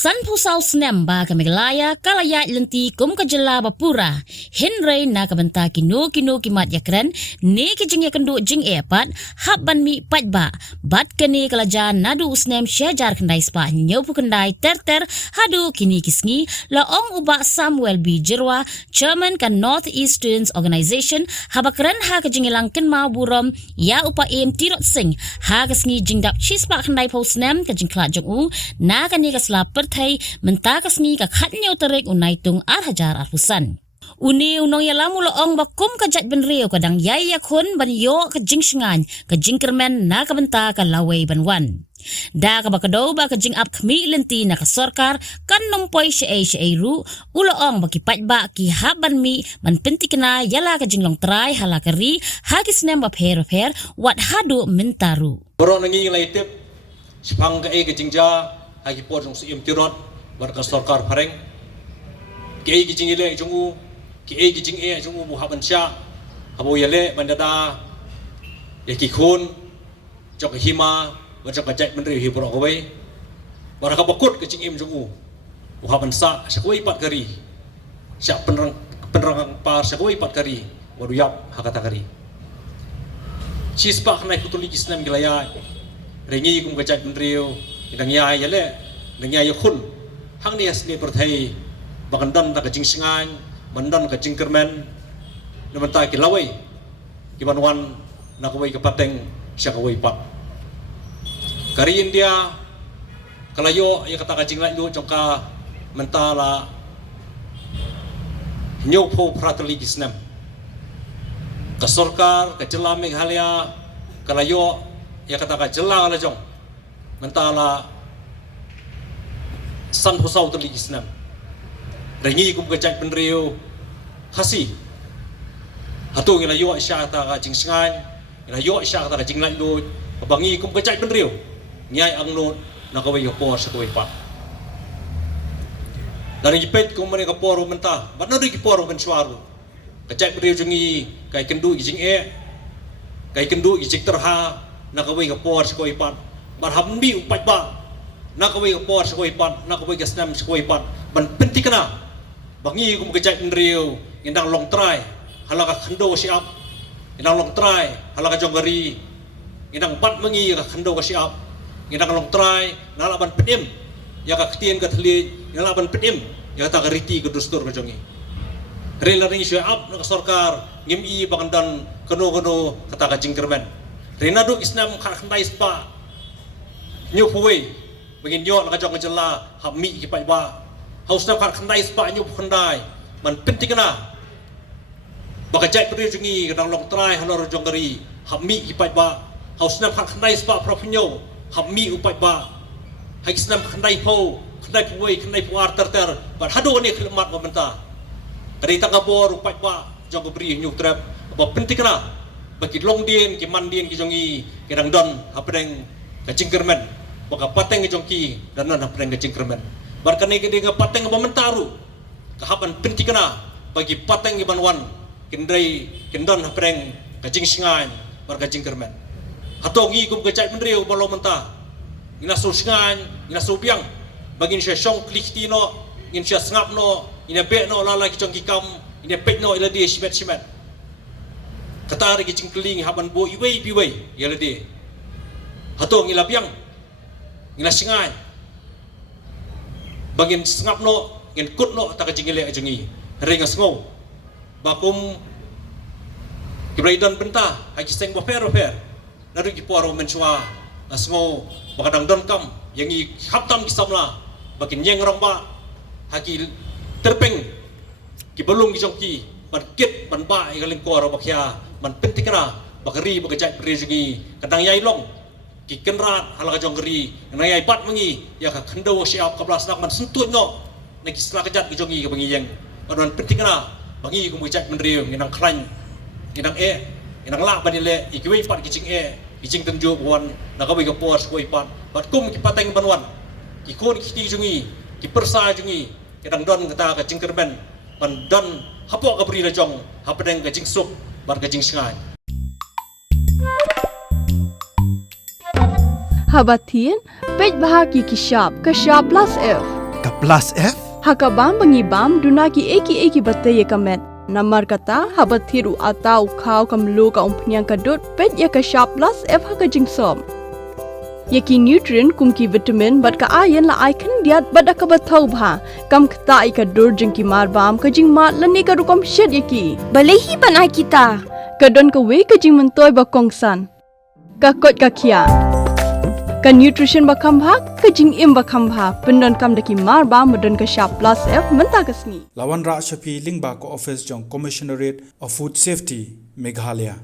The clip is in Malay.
San pusau senem ba ka Megalaya kalaya lenti kum ka jela bapura Henry na ka benta kino kimat yakren ne ki jing yakendu jing epat hab ban mi pat ba bat kene kalaja nadu usnem syajar kendai spa nyopu kendai ter hadu kini kisngi la ong uba Samuel B. Jirwa chairman ka North Eastern Organization habakren ha ka jing ilang kenma burom ya upa em tirot sing ha ka sngi jingdap chispa kendai posnem ka jing kla jong u na ka ni ka slap pertai mentakas ni ka khatnyo terek unai tung hajar arpusan. Uni unong yalamu loong bakum kajat benrio kadang yaya kun ban yo ka jing shingan ka jing kermen na ka benta ka laway banwan. Da ka bakadaw ba ka jing ap kmi lenti na ka sorkar kan numpoy siya ru uloong bakipat ba ki haban mi man pinti kana yala ka jing long try halakari hagis nem bapher wat hadu mentaru. Boro nangi laitip sipang ka ka jing ja hagi por jong siim tirot barka sarkar pareng ki gi jing ile jong u ki gi jing e jong u bu haban sha habo yale bandada ya ki khun jok hima barka jai menteri hi boro koi barka bakut ke jing im jong u bu haban sa sakoi pat kari sya penerang par sakoi pat kari waru yap hakata kari cispa khnai kutuli islam gilaya rengi kum kajat menteri Nang ya yale nang ya khun hang ni asli perthai bagandan ta kajing singan bandan kajing kermen namanta ki lawai ki banwan nakawai kapateng sya kawai pat kari India kalayo ya kata kajing lai lu jongka mentala nyopo pratali kisnam ka sarkar ka jela Meghalaya kalayo ya kata ka jela la jong mentala san pusau terli islam rengi kum kajak penrio hasi hatu ngila yo isya ta ka jing singan ngila yo isya ta ka jing lai do bangi kum kajak penrio nyai angno nakawai ko por sakoi pa dari jipet kum mene ko por menta banno ri por ben suaru kajak penrio jungi kai kendu jing e kai kendu jing terha nakawai ko por sakoi pa barhambi upat ba nakawai por sakoi pat nakawai gasnam sakoi pat ban penti kana bangi kum kejat nriu indang long try halaka khando siap indang long try halaka jonggari indang bat mangi ka khando ka siap indang long try nala ban pedim ya ka ktien ka thli nala ban pedim ya ta gariti ka dustur ka jongi rela ring siap nak sarkar ngim bagandan kono kata ka jingkermen renadu islam khandai spa nyu puwe begin yo la jong jela hammi ki pai ba haus na khat khandai spa nyu khandai man penting na baka jai pri jungi kadang long trai halor jonggari hammi ki pai ba haus na khat khandai spa propinyo hammi upai ba haisnam khandai po khandai puwe khandai puar ter bar hadu ni khilmat ba menta kari tangabor upai ba jong bri nyu trap ba penting na baki long dien ki man dien ki jongi kadang don hapeng ka jingkermen baka pateng jongki dan nan hapeng ka jingkermen barkane ke dengan pateng ba mentaru kahapan penti kana bagi pateng ki banwan kendai kendon hapeng ka jingsingan barka jingkermen hatongi kum kejat menriu balo menta ina susngan ina subiang bagi ni syong kliktino in sya ngapno ina be no lala ki jongki kam ina pekno ila di simet katari ki jingkling haban bo iwei biwei yala di hatong ila biang ina singai bagin ngapno ngin kutno ta ka jingile ajungi ringa sngo bakum kibraidan benta hakiseng bo fer nari ki poro menchwa asngo bakadang don kam yangi haptam kisamla bagin yeng rong ba haki terpeng ki belum ki jongki barkit ban ba igaling poro bakya man pentikra bakari bakajai prejugi kadang yai long ki kenrat halaka jonggeri nai bat mangi ya ka khando siap ka blas nak man sentut no na ki sla kajat ki jongi ka bangi yang padon penting na bangi ku mujak menriu nginang klan nginang nginang la banile ikiwi pat ki jing tenju buan na ka wi ka pos koi pat bat kum ki pateng banwan ki kon ki jongi ki persa jongi kadang don kata ka jingkerben pan don hapok ka bri la jong hapedeng ka jing sup bar ka jing singai Habatin, pej bahagi ki shop, ka shop plus F. Plus F Hakabam bangibam dunaki eki bataya kamet. Namar kata habat thiru atau kau kamlu ka umpnyang kadut pet ya ka sharp plus F haka jingsom. Yaki nutrient kumki vitamin bat ka ayan la ai kan diat bada ka bathau bha kam kta i ka dur jingki mar bam ka jing mat lani ka rukom shed yaki. Balehi banai kita. Kadon ka we ka jing mentoy ba kongsan. Ka kot ka kia. Ka nutrition ba kambha ka jing im ba kambha pendon kam daki mar ba modon ka sharp plus F menta ka sngi. Lawan Ra Shafi Lingba ko office jong Commissionerate of Food Safety Meghalaya.